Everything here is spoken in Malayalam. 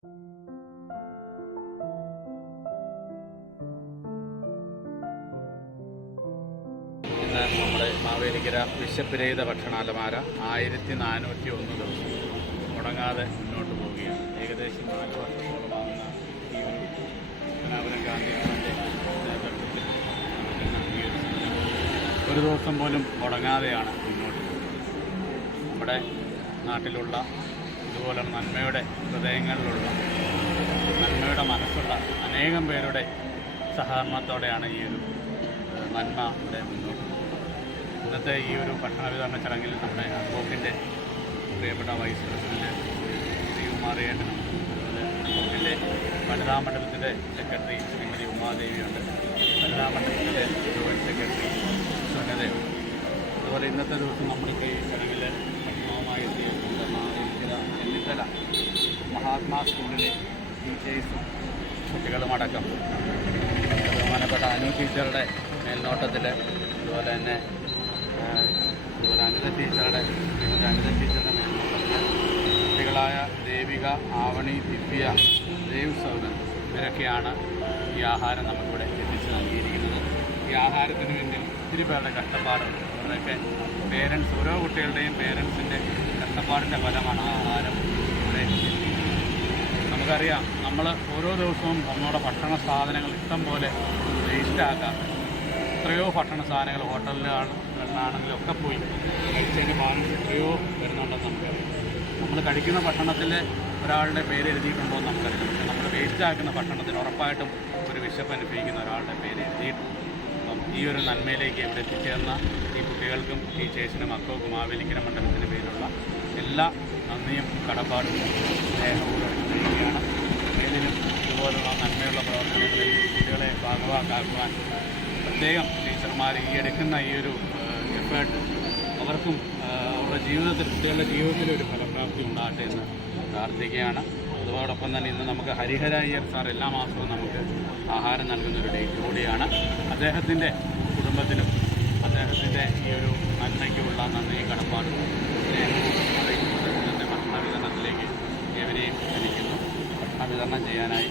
ഇന്ന് നമ്മുടെ മാവേലിക്കര ബിഷപ്പ് രഹിത ഭക്ഷണാലമാര 1401 ദിവസം മുടങ്ങാതെ മുന്നോട്ട് പോവുകയാണ്. ഏകദേശം 4 വർഷത്തോളമാകുന്ന ഈ ഒരു പത്മനാഭപുരം ഗാന്ധിയുടെ നേതൃത്വത്തിൽ ഈ ഒരു ദിവസം പോലും മുടങ്ങാതെയാണ് മുന്നോട്ട് പോകുന്നത്. നമ്മുടെ നാട്ടിലുള്ള ഇതുപോലെ നന്മയുടെ ഹൃദയങ്ങളിലുള്ള നന്മയുടെ മനസ്സുള്ള അനേകം പേരുടെ സഹകരണത്തോടെയാണ് ഈ ഒരു നന്മ ഇവിടെ മുന്നോട്ട് പോകുന്നത്. ഇന്നത്തെ ഈ ഒരു ഭക്ഷണ വിതരണ ചടങ്ങിൽ നമ്മുടെ അഡ്വോക്കിൻ്റെ പ്രിയപ്പെട്ട വൈസ് പ്രസിഡന്റ് ശ്രീകുമാറിയേട്ടനും അതുപോലെ അഡ്വോക്കിൻ്റെ വനിതാ മണ്ഡലത്തിൻ്റെ സെക്രട്ടറി ശ്രീമതി ഉമാദേവിയുണ്ട്, വനിതാ മണ്ഡലത്തിൻ്റെ ജോയിൻറ്റ് സെക്രട്ടറി സുനദേവ്. അതുപോലെ ഇന്നത്തെ ദിവസം നമ്മൾക്ക് ഈ ചടങ്ങിൽ ഭക്ഷണവുമായി എത്തിയ മാവേലിക്കര ചെന്നിത്തല മഹാത്മാ സ്കൂളിലെ ടീച്ചേഴ്സും കുട്ടികളുമടക്കം ബഹുമാനപ്പെട്ട അനു ടീച്ചറുടെ മേൽനോട്ടത്തിൽ അതുപോലെ തന്നെ അനിത ടീച്ചറുടെ മേൽനോട്ടത്തിൽ കുട്ടികളായ ദേവിക, ആവണി, ദിവ്യ, ദേവ് സൗദൻ ഇവരൊക്കെയാണ് ഈ ആഹാരം നമുക്കിവിടെ എത്തിച്ച് നൽകിയിരിക്കുന്നത്. ഈ ആഹാരത്തിന് പിന്നിൽ ഒത്തിരി പേരുടെ കഷ്ടപ്പാടുണ്ട്. അവരുടെയൊക്കെ പേരൻസ്, ഓരോ കുട്ടികളുടെയും പേരൻസിൻ്റെ കഷ്ടപ്പാടിൻ്റെ ഫലമാണ് ആ ആഹാരം ഇവിടെ എത്തിക്കുന്നത്. നമുക്കറിയാം, നമ്മൾ ഓരോ ദിവസവും നമ്മുടെ ഭക്ഷണ സാധനങ്ങൾ ഇഷ്ടം പോലെ വേസ്റ്റാക്കാം. എത്രയോ ഭക്ഷണ സാധനങ്ങൾ ഹോട്ടലിലാണെങ്കിലും ഒക്കെ പോയി കഴിച്ചതിൻ്റെ ബാലൻസ് എത്രയോ വരുന്നുണ്ടെന്ന് നമുക്കറിയാം. നമ്മൾ കഴിക്കുന്ന ഭക്ഷണത്തിൽ ഒരാളുടെ പേര് എഴുതിയിട്ടുണ്ടോ എന്ന് നമുക്കറിയാം. പക്ഷേ നമ്മൾ വേസ്റ്റാക്കുന്ന ഭക്ഷണത്തിന് ഉറപ്പായിട്ടും ഒരു വിശപ്പ് അനുഭവിക്കുന്ന ഒരാളുടെ പേര് എഴുതിയിട്ടുണ്ട്. അപ്പം ഈ ഒരു നന്മയിലേക്ക് ഇവിടെ എത്തിച്ചേർന്ന ഈ കുട്ടികൾക്കും ടീച്ചേഴ്സിനും അക്കോക്കും മാവേലിക്കര മണ്ഡലത്തിന് പേരിലുള്ള എല്ലാ നന്ദിയും കടപ്പാടും സ്നേഹവും അറിയിക്കുകയാണ്. മേലിലും ഇതുപോലുള്ള നന്മയുള്ള പ്രവർത്തനങ്ങളിൽ കുട്ടികളെ ഭാഗവാക്കാക്കുവാൻ പ്രത്യേകം ടീച്ചർമാർ ഈ എടുക്കുന്ന ഈ ഒരു എഫേർട്ട് അവർക്കും അവരുടെ ജീവിതത്തിൽ, കുട്ടികളുടെ ജീവിതത്തിൽ ഒരു ഫലപ്രാപ്തി ഉണ്ടാകട്ടെ എന്ന് പ്രാർത്ഥിക്കുകയാണ്. അതോടൊപ്പം തന്നെ ഇന്ന് നമുക്ക് ഹരിഹര അയ്യർ സാർ എല്ലാ മാസവും നമുക്ക് ആഹാരം നൽകുന്നൊരു ഡേറ്റ് കൂടിയാണ്. അദ്ദേഹത്തിൻ്റെ കുടുംബത്തിനും അദ്ദേഹത്തിൻ്റെ ഈ ഒരു നന്മയ്ക്കുള്ള നന്ദിയും കടപ്പാടും സ്നേഹവും അറിയിച്ചുകൊണ്ട് ഇന്നത്തെ ഭക്ഷണ വിതരണത്തിലേക്ക് ഏവരെയും ക്ഷണിക്കുന്നു. ഭക്ഷണ വിതരണം ചെയ്യാനായി